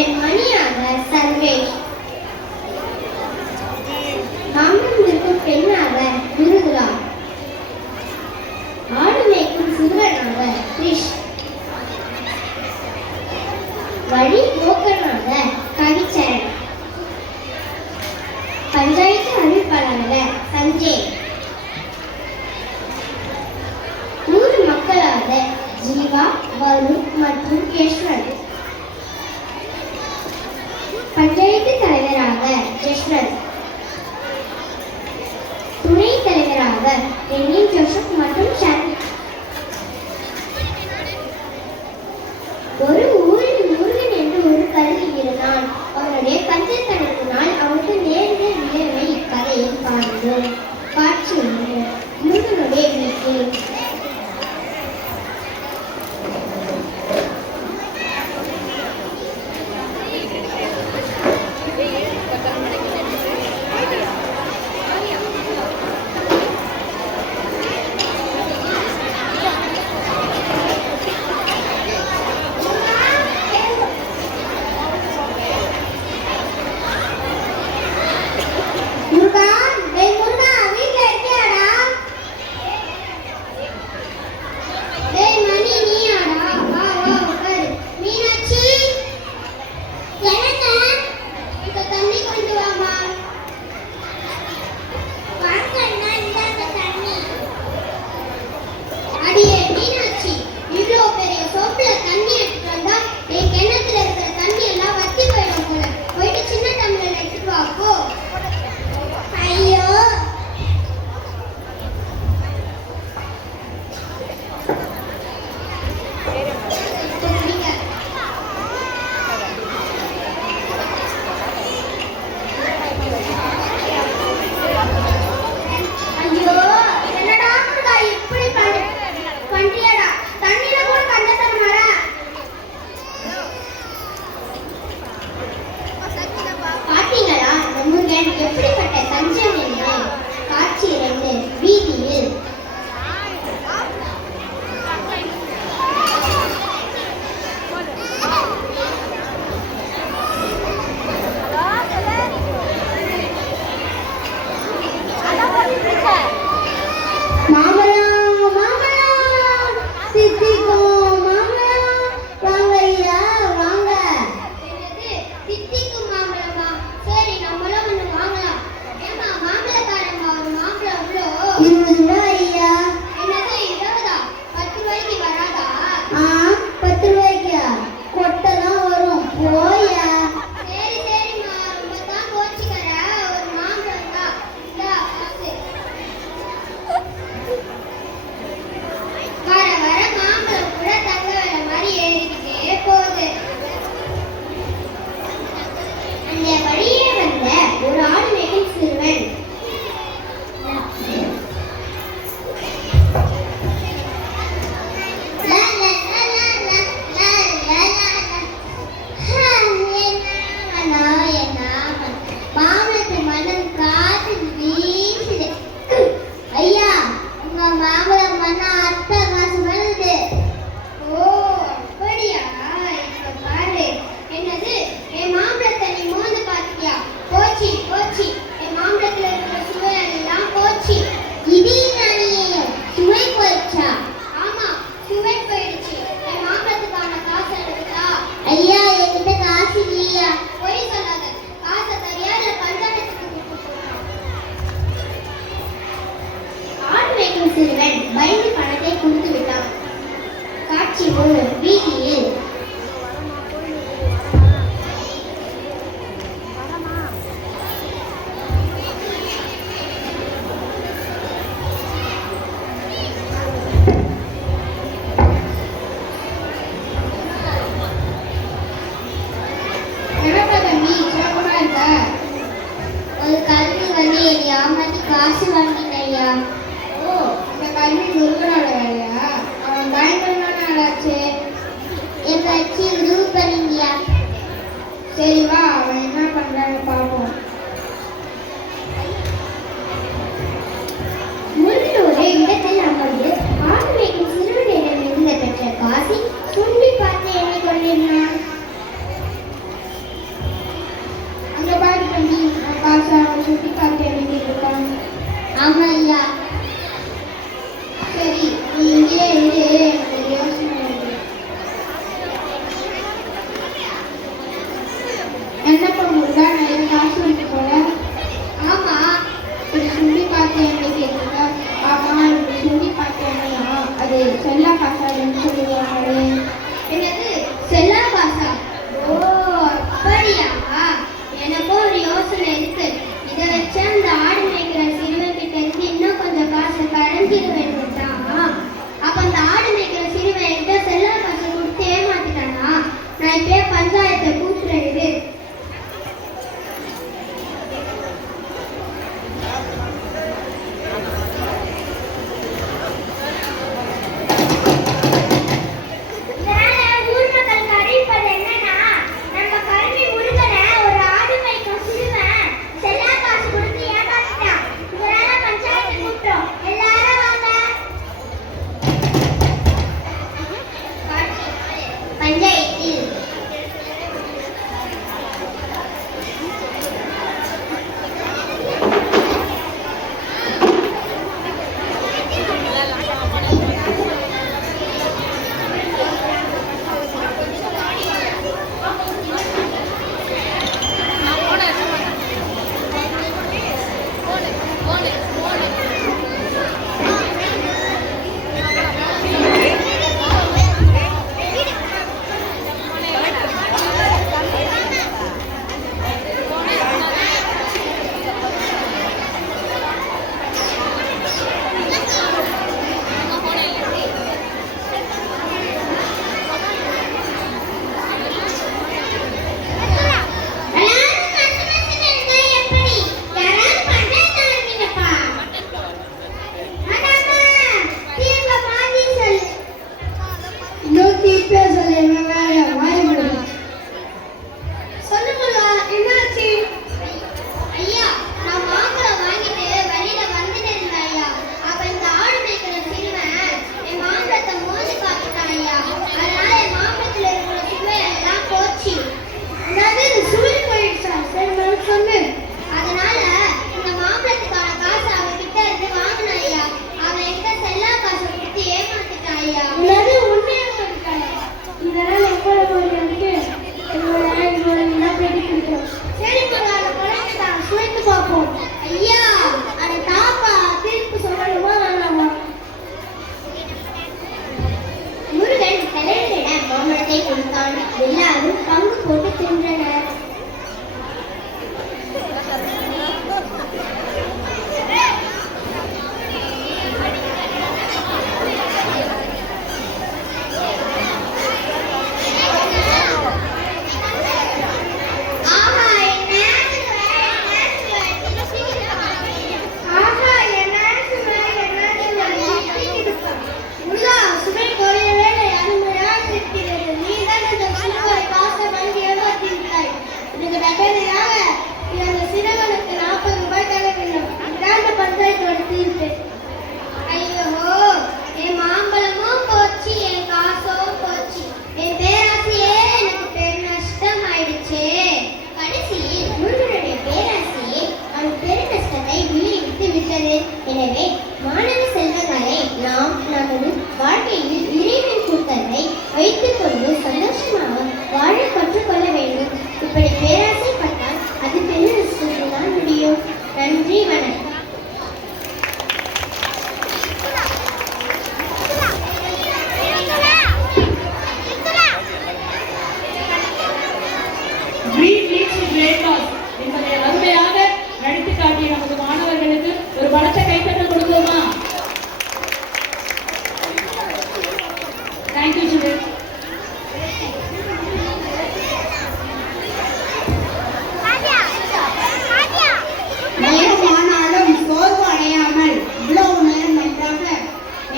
என் மணியாக சர்வேஷ், மாமன் பெண்ணாக மிருதுளா, ஆடு மேய்க்கும் சிறுவனாக கிரிஷ், வழி போக்கனாக கவிச்சரண், பஞ்சாயத்து அறிவிப்பாளராக சஞ்சய், ஊர் மக்களாக ஜீவா, வருண் மற்றும் யஷ்வந்த், பஞ்சாயத்து தலைவராக யஷ்வந்த், துணை தலைவராக ரெனின் ஜோசப் மற்றும் ஷாரி. ஒரு ஊரில் முருகன் என்று ஒரு கருவி இருந்தான். அவனுடைய கஞ்சத்தனத்தினால் அவனுக்கு நேர்ந்த விளைவை இக்கதையில் காண்போம். காட்சி ஒன்று, முருகனுடைய வீட்டில். எப்படிப்பட்ட தஞ்சம் என்று. காட்சி 2, வீதியில். சிறுவன் பயந்து பணத்தை கொடுத்து விட்டான். காட்சி 3, வீதியில். ஒரு கல்வி வந்து என் அம்மாக்கு காசு வாங்கினையா. கல்வி முருகனோட வேலையா? அவன் பயங்கரமான ஆளாச்சு. எங்காச்சு உதவி பண்ணீங்கயா? சரி வா, அவன் என்ன பண்றான்னு பார்ப்போம். முருகனோட இடத்தில் அமர்ந்து ஆடு மேய்க்கும் சிறுவனிடம் இருந்து பெற்ற காசி சுண்டி பார்த்து எண்ணிக்கொண்டிருந்தான். எல்லாரும் பங்கு போட்டு தின்றனர். எனவே மாணவ செல்வங்களை நாம் நமது வாழ்க்கையில் இறைவன் கூட்டத்தை வைத்துக் கொண்டு சந்தோஷமாக வாழ கற்றுக்கொள்ள வேண்டும். இப்படி பேராசைப்பட்டால் அது பெருதான் முடியும். நன்றி, வணக்கம். என்பதை அருமையாக நடித்து காட்டிய நமது மாணவர்களுக்கு ஒரு பலத்த கைத்தட்டல் கொடுப்போமா? Thank you student. நேரமானாலும் சோர்வு அடையாமல் இவ்வளவு நேரம் நன்றாக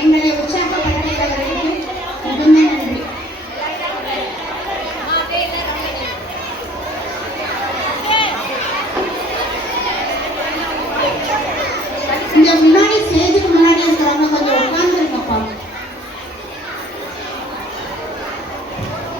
எங்களை உற்சாகப்படுத்தியவர்களுக்கு மிகுந்த நன்றி. இந்த